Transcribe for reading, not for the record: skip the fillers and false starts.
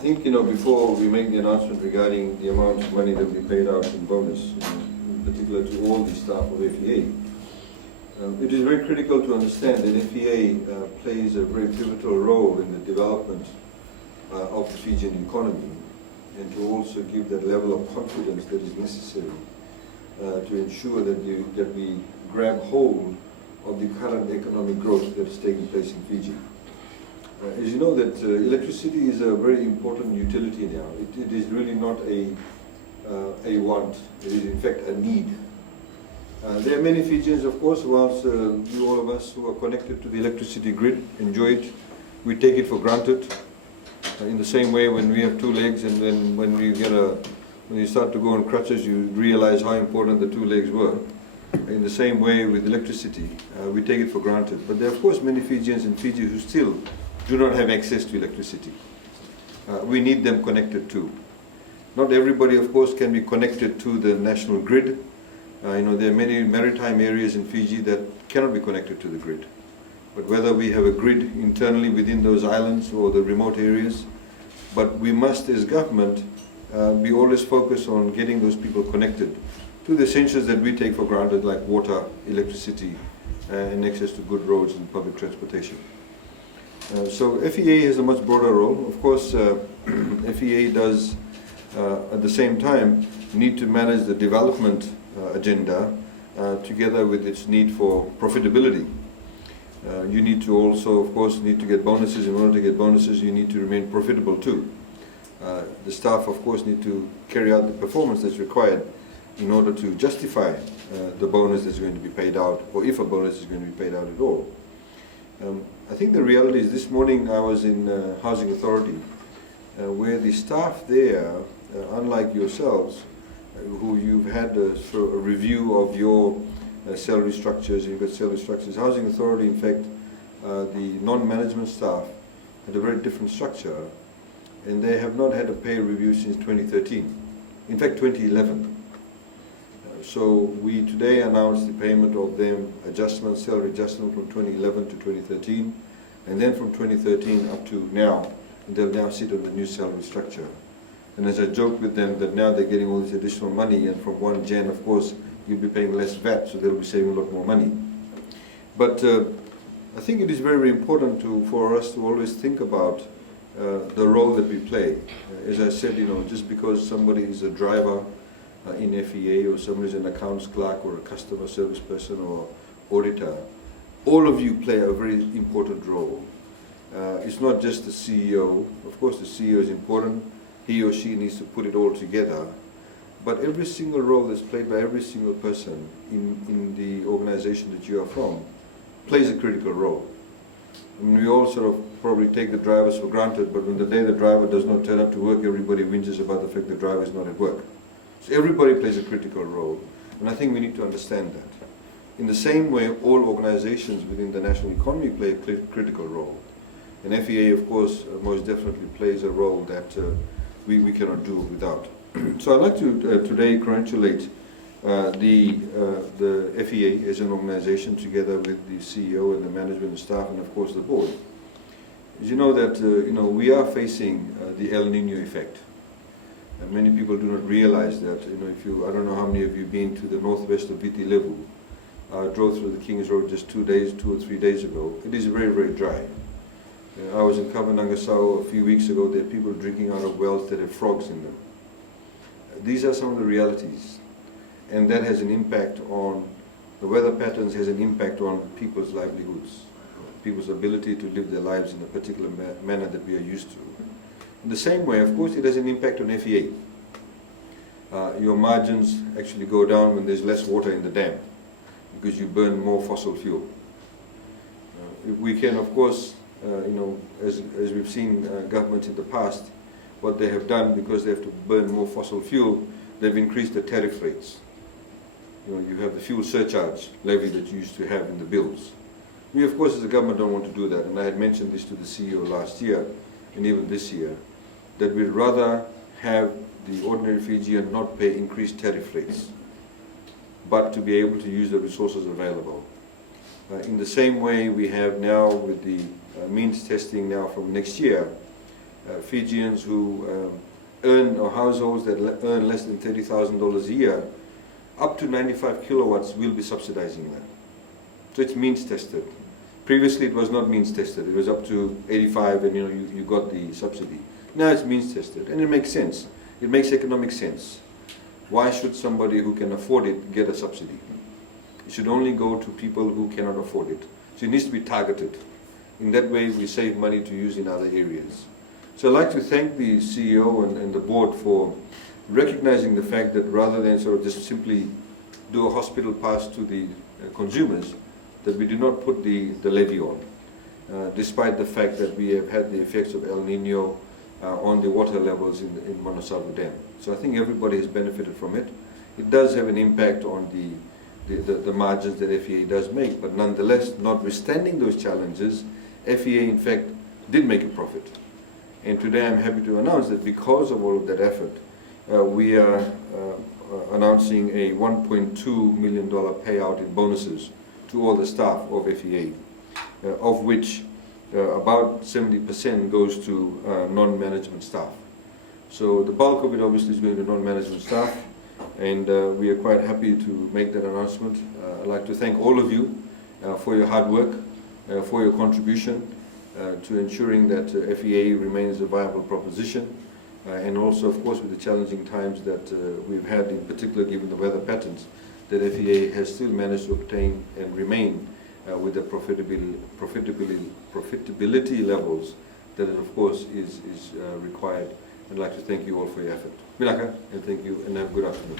think, before we make the announcement regarding the amount of money that we paid out in bonus, in particular to all the staff of FEA, it is very critical to understand that FEA plays a very pivotal role in the development of the Fijian economy, and to also give that level of confidence that is necessary to ensure that we grab hold of the current economic growth that is taking place in Fiji. As you know, that electricity is a very important utility now. It is really not a want. It is in fact a need. There are many Fijians, of course, whilst all of us who are connected to the electricity grid enjoy it. We take it for granted. In the same way, when we have two legs, and then when you start to go on crutches, you realize how important the two legs were. In the same way with electricity, we take it for granted. But there are, of course, many Fijians in Fiji who still do not have access to electricity. We need them connected too. Not everybody, of course, can be connected to the national grid. There are many maritime areas in Fiji that cannot be connected to the grid. But whether we have a grid internally within those islands or the remote areas, but we must, as government, be always focused on getting those people connected to the essentials that we take for granted, like water, electricity, and access to good roads and public transportation. So FEA has a much broader role. Of course, FEA does, at the same time, need to manage the development agenda together with its need for profitability. You need to also, of course, need to get bonuses. In order to get bonuses, you need to remain profitable too. The staff, of course, need to carry out the performance that's required in order to justify the bonus that's going to be paid out, or if a bonus is going to be paid out at all. I think the reality is, this morning I was in Housing Authority, where the staff there, unlike yourselves, who you've had a review of your salary structures, you've got salary structures. Housing Authority, in fact, the non-management staff had a very different structure, and they have not had a pay review since 2013. In fact, 2011. So we today announced the payment of them salary adjustment from 2011 to 2013, and then from 2013 up to now, and they'll now sit on the new salary structure. And as I joked with them that now they're getting all this additional money, and from 1 Jan, of course, you'll be paying less VAT, so they'll be saving a lot more money. But I think it is very, very important for us to always think about the role that we play. As I said, just because somebody is a driver in FEA, or somebody is an accounts clerk, or a customer service person, or auditor, all of you play a very important role. It's not just the CEO. Of course, the CEO is important. He or she needs to put it all together. But every single role that's played by every single person in the organization that you are from plays a critical role. I mean, we all sort of probably take the drivers for granted, but when the day the driver does not turn up to work, everybody whinges about the fact the driver is not at work. So everybody plays a critical role, and I think we need to understand that. In the same way, all organizations within the national economy play a critical role. And FEA, of course, most definitely plays a role that we cannot do without. So I'd like to today congratulate the FEA as an organization, together with the CEO and the management and staff, and of course the board. As you know that we are facing the El Nino effect. And many people do not realize that. I don't know how many of you have been to the northwest of Viti Levu. I drove through the King's Road just 2 or 3 days ago. It is very, very dry. I was in Kavanangasau a few weeks ago. There are people drinking out of wells that have frogs in them. These are some of the realities, and that has an impact on the weather patterns, has an impact on people's livelihoods, people's ability to live their lives in a particular manner that we are used to. In the same way, of course, it has an impact on FEA. Your margins actually go down when there's less water in the dam, because you burn more fossil fuel. We can, of course, as we've seen governments in the past, what they have done, because they have to burn more fossil fuel, they've increased the tariff rates. You have the fuel surcharge levy that you used to have in the bills. We, of course, as a government don't want to do that, and I had mentioned this to the CEO last year, and even this year, that we'd rather have the ordinary Fijian not pay increased tariff rates, but to be able to use the resources available. In the same way, we have now with the means testing now from next year, Fijians who earn, or households that earn less than $30,000 a year, up to 95 kilowatts will be subsidizing that. So it's means tested. Previously it was not means tested. It was up to 85 and you got the subsidy. Now it's means tested, and it makes sense. It makes economic sense. Why should somebody who can afford it get a subsidy? It should only go to people who cannot afford it. So it needs to be targeted. In that way we save money to use in other areas. So I'd like to thank the CEO and the board for recognizing the fact that rather than sort of just simply do a hospital pass to the consumers, that we do not put the levy on, despite the fact that we have had the effects of El Nino on the water levels in Monosavu Dam. So I think everybody has benefited from it. It does have an impact on the margins that FEA does make, but nonetheless, notwithstanding those challenges, FEA in fact did make a profit. And today I'm happy to announce that because of all of that effort, we are announcing a $1.2 million payout in bonuses to all the staff of FEA, of which about 70% goes to non-management staff. So the bulk of it obviously is going to non-management staff, and we are quite happy to make that announcement. I'd like to thank all of you for your hard work, for your contribution to ensuring that FEA remains a viable proposition, and also of course with the challenging times that we've had, in particular given the weather patterns, that FEA has still managed to obtain and remain with the profitability levels that of course is required. I'd like to thank you all for your effort. Milaka, and thank you, and have a good afternoon.